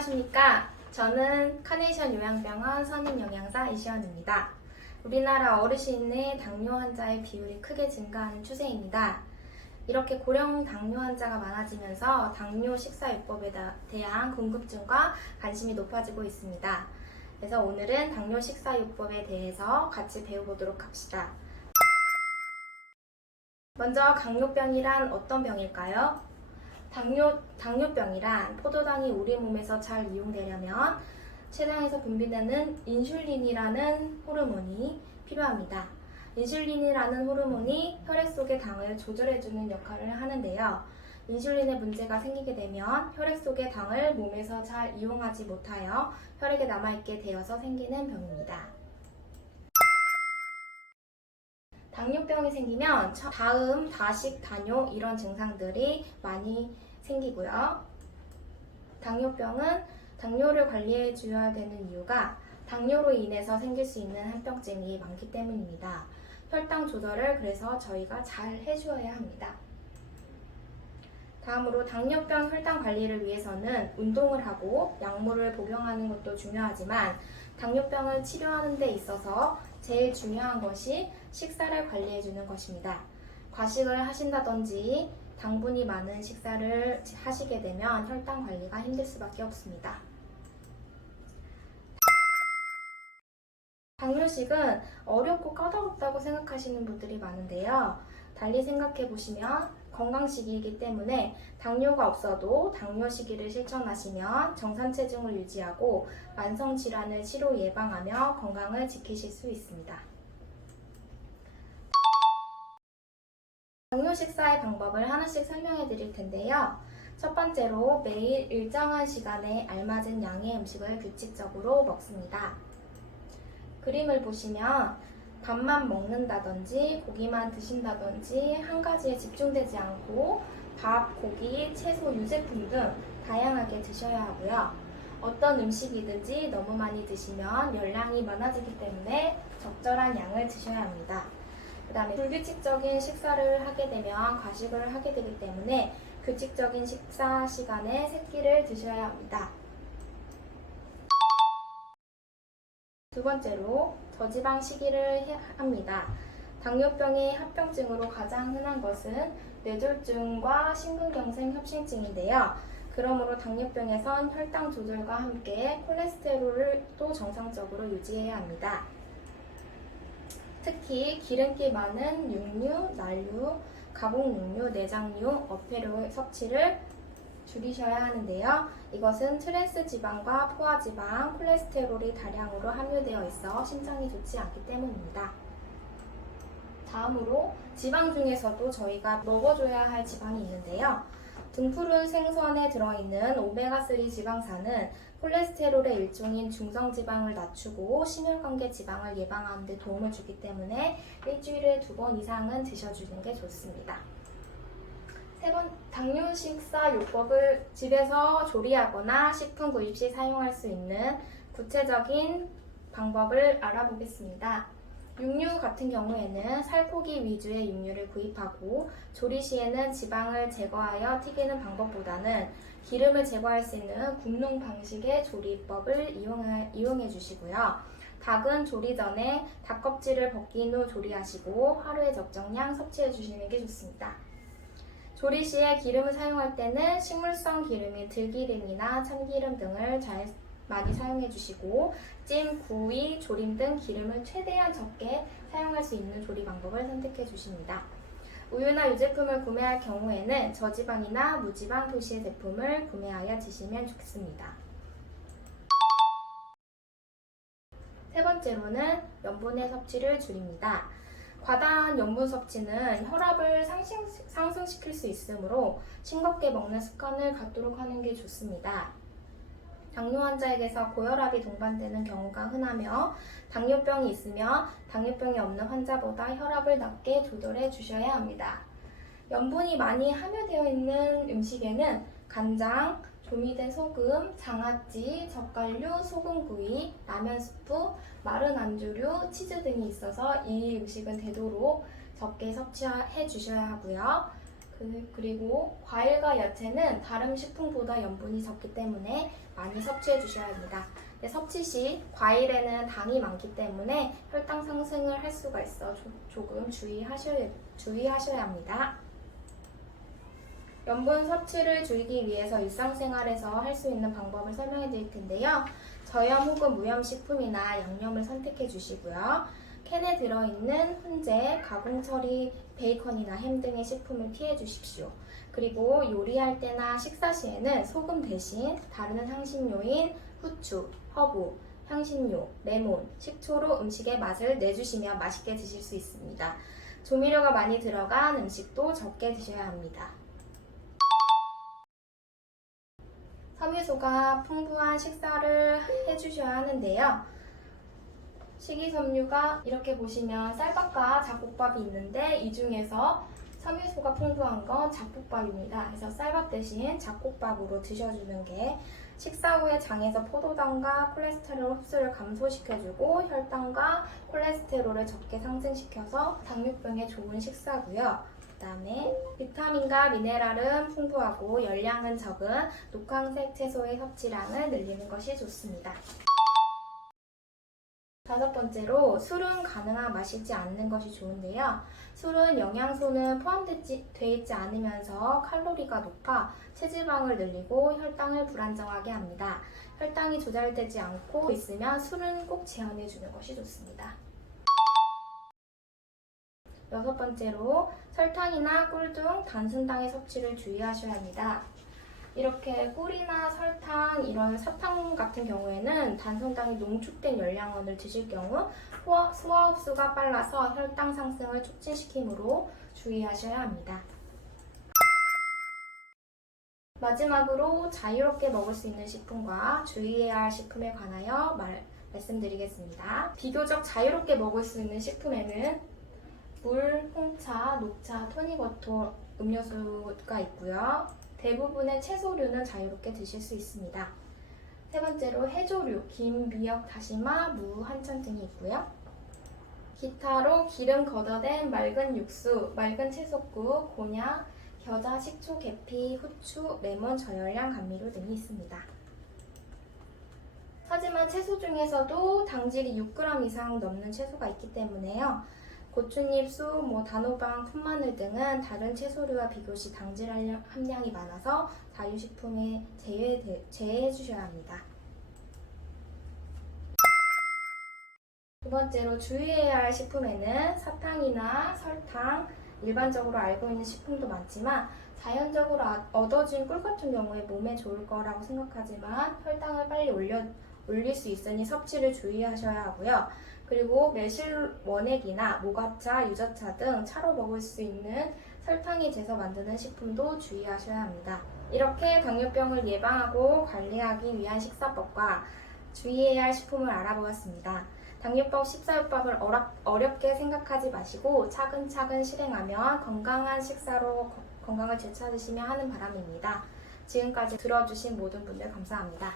안녕하십니까. 저는 카네이션 요양병원 선임영양사 이시연입니다. 우리나라 어르신의 당뇨 환자의 비율이 크게 증가하는 추세입니다. 이렇게 고령 당뇨 환자가 많아지면서 당뇨 식사요법에 대한 궁금증과 관심이 높아지고 있습니다. 그래서 오늘은 당뇨 식사요법에 대해서 같이 배워보도록 합시다. 먼저 당뇨병이란 어떤 병일까요? 당뇨병이란 포도당이 우리 몸에서 잘 이용되려면 췌장에서 분비되는 인슐린이라는 호르몬이 필요합니다. 인슐린이라는 호르몬이 혈액 속의 당을 조절해주는 역할을 하는데요. 인슐린에 문제가 생기게 되면 혈액 속의 당을 몸에서 잘 이용하지 못하여 혈액에 남아있게 되어서 생기는 병입니다. 당뇨병이 생기면 다음, 다식, 다뇨 이런 증상들이 많이 생기고요. 당뇨병은 당뇨를 관리해 줘야 되는 이유가 당뇨로 인해서 생길 수 있는 합병증이 많기 때문입니다. 혈당 조절을 그래서 저희가 잘 해주어야 합니다. 다음으로 당뇨병 혈당 관리를 위해서는 운동을 하고 약물을 복용하는 것도 중요하지만 당뇨병을 치료하는 데 있어서 제일 중요한 것이 식사를 관리해주는 것입니다. 과식을 하신다든지 당분이 많은 식사를 하시게 되면 혈당 관리가 힘들 수밖에 없습니다. 당뇨식은 어렵고 까다롭다고 생각하시는 분들이 많은데요. 달리 생각해 보시면 건강식이기 때문에 당뇨가 없어도 당뇨 시기를 실천하시면 정상 체중을 유지하고 만성 질환을 치료 예방하며 건강을 지키실 수 있습니다. 당뇨 식사의 방법을 하나씩 설명해 드릴 텐데요. 첫 번째로 매일 일정한 시간에 알맞은 양의 음식을 규칙적으로 먹습니다. 그림을 보시면 밥만 먹는다든지 고기만 드신다든지 한 가지에 집중되지 않고 밥, 고기, 채소, 유제품 등 다양하게 드셔야 하고요. 어떤 음식이든지 너무 많이 드시면 열량이 많아지기 때문에 적절한 양을 드셔야 합니다. 그 다음에 불규칙적인 식사를 하게 되면 과식을 하게 되기 때문에 규칙적인 식사 시간에 새끼를 드셔야 합니다. 두 번째로 저지방 식이를 합니다. 당뇨병의 합병증으로 가장 흔한 것은 뇌졸중과 심근경색 협심증인데요. 그러므로 당뇨병에선 혈당 조절과 함께 콜레스테롤을 또 정상적으로 유지해야 합니다. 특히 기름기 많은 육류, 난류, 가공육류, 내장류, 어패류 섭취를 줄이셔야 하는데요. 이것은 트랜스 지방과 포화 지방, 콜레스테롤이 다량으로 함유되어 있어 심장이 좋지 않기 때문입니다. 다음으로 지방 중에서도 저희가 먹어줘야 할 지방이 있는데요. 등푸른 생선에 들어있는 오메가3 지방산은 콜레스테롤의 일종인 중성지방을 낮추고 심혈관계 지방을 예방하는 데 도움을 주기 때문에 일주일에 2번 이상은 드셔주는 게 좋습니다. 세 번, 당뇨 식사 요법을 집에서 조리하거나 식품 구입 시 사용할 수 있는 구체적인 방법을 알아보겠습니다. 육류 같은 경우에는 살코기 위주의 육류를 구입하고 조리 시에는 지방을 제거하여 튀기는 방법보다는 기름을 제거할 수 있는 굽는 방식의 조리법을 이용해 주시고요. 닭은 조리 전에 닭 껍질을 벗긴 후 조리하시고 하루에 적정량 섭취해 주시는 게 좋습니다. 조리 시에 기름을 사용할 때는 식물성 기름인 들기름이나 참기름 등을 많이 사용해 주시고 찜, 구이, 조림 등 기름을 최대한 적게 사용할 수 있는 조리 방법을 선택해 주십니다. 우유나 유제품을 구매할 경우에는 저지방이나 무지방 표시의 제품을 구매하여 드시면 좋겠습니다. 세 번째로는 염분의 섭취를 줄입니다. 과다한 염분 섭취는 혈압을 상승시킬 수 있으므로 싱겁게 먹는 습관을 갖도록 하는 게 좋습니다. 당뇨 환자에게서 고혈압이 동반되는 경우가 흔하며 당뇨병이 있으면 당뇨병이 없는 환자보다 혈압을 낮게 조절해 주셔야 합니다. 염분이 많이 함유되어 있는 음식에는 간장, 조미된 소금, 장아찌, 젓갈류, 소금구이, 라면 스프, 마른 안주류, 치즈 등이 있어서 이 음식은 되도록 적게 섭취해 주셔야 하고요. 그리고 과일과 야채는 다른 식품보다 염분이 적기 때문에 많이 섭취해 주셔야 합니다. 섭취 시 과일에는 당이 많기 때문에 혈당 상승을 할 수가 있어 조금 주의하셔야 합니다. 염분 섭취를 줄이기 위해서 일상생활에서 할 수 있는 방법을 설명해 드릴 텐데요. 저염 혹은 무염 식품이나 양념을 선택해 주시고요. 캔에 들어있는 훈제, 가공 처리, 베이컨이나 햄 등의 식품을 피해 주십시오. 그리고 요리할 때나 식사 시에는 소금 대신 다른 향신료인 후추, 허브, 향신료, 레몬, 식초로 음식의 맛을 내주시면 맛있게 드실 수 있습니다. 조미료가 많이 들어간 음식도 적게 드셔야 합니다. 섬유소가 풍부한 식사를 해주셔야 하는데요. 식이섬유가 이렇게 보시면 쌀밥과 잡곡밥이 있는데 이 중에서 섬유소가 풍부한 건 잡곡밥입니다. 그래서 쌀밥 대신 잡곡밥으로 드셔주는 게 식사 후에 장에서 포도당과 콜레스테롤 흡수를 감소시켜주고 혈당과 콜레스테롤을 적게 상승시켜서 당뇨병에 좋은 식사고요. 그 다음에 비타민과 미네랄은 풍부하고 열량은 적은 녹황색 채소의 섭취량을 늘리는 것이 좋습니다. 다섯 번째로 술은 가능한 마시지 않는 것이 좋은데요. 술은 영양소는 포함되어 있지 않으면서 칼로리가 높아 체지방을 늘리고 혈당을 불안정하게 합니다. 혈당이 조절되지 않고 있으면 술은 꼭 제한해 주는 것이 좋습니다. 여섯 번째로 설탕이나 꿀 등 단순당의 섭취를 주의하셔야 합니다. 이렇게 꿀이나 설탕, 이런 사탕 같은 경우에는 단순당이 농축된 열량원을 드실 경우 소화 흡수가 빨라서 혈당 상승을 촉진시키므로 주의하셔야 합니다. 마지막으로 자유롭게 먹을 수 있는 식품과 주의해야 할 식품에 관하여 말씀드리겠습니다. 비교적 자유롭게 먹을 수 있는 식품에는 물, 홍차, 녹차, 토닉워터 음료수가 있고요. 대부분의 채소류는 자유롭게 드실 수 있습니다. 세 번째로 해조류, 김, 미역, 다시마, 무, 한천 등이 있고요. 기타로 기름 걷어낸 맑은 육수, 맑은 채소국, 곤약, 겨자, 식초, 계피, 후추, 레몬, 저열량 감미료 등이 있습니다. 하지만 채소 중에서도 당질이 6g 이상 넘는 채소가 있기 때문에요. 고추잎, 쑥, 단호박, 풋마늘 등은 다른 채소류와 비교시 당질 함량이 많아서 자유식품에 제외해 주셔야 합니다. 두 번째로 주의해야 할 식품에는 사탕이나 설탕, 일반적으로 알고 있는 식품도 많지만 자연적으로 얻어진 꿀 같은 경우에 몸에 좋을 거라고 생각하지만 혈당을 빨리 올릴 수 있으니 섭취를 주의하셔야 하고요. 그리고 매실 원액이나 모과차, 유자차 등 차로 먹을 수 있는 설탕이 재서 만드는 식품도 주의하셔야 합니다. 이렇게 당뇨병을 예방하고 관리하기 위한 식사법과 주의해야 할 식품을 알아보았습니다. 당뇨법 식사요법을 어렵게 생각하지 마시고 차근차근 실행하면 건강한 식사로 건강을 되찾으시면 하는 바람입니다. 지금까지 들어주신 모든 분들 감사합니다.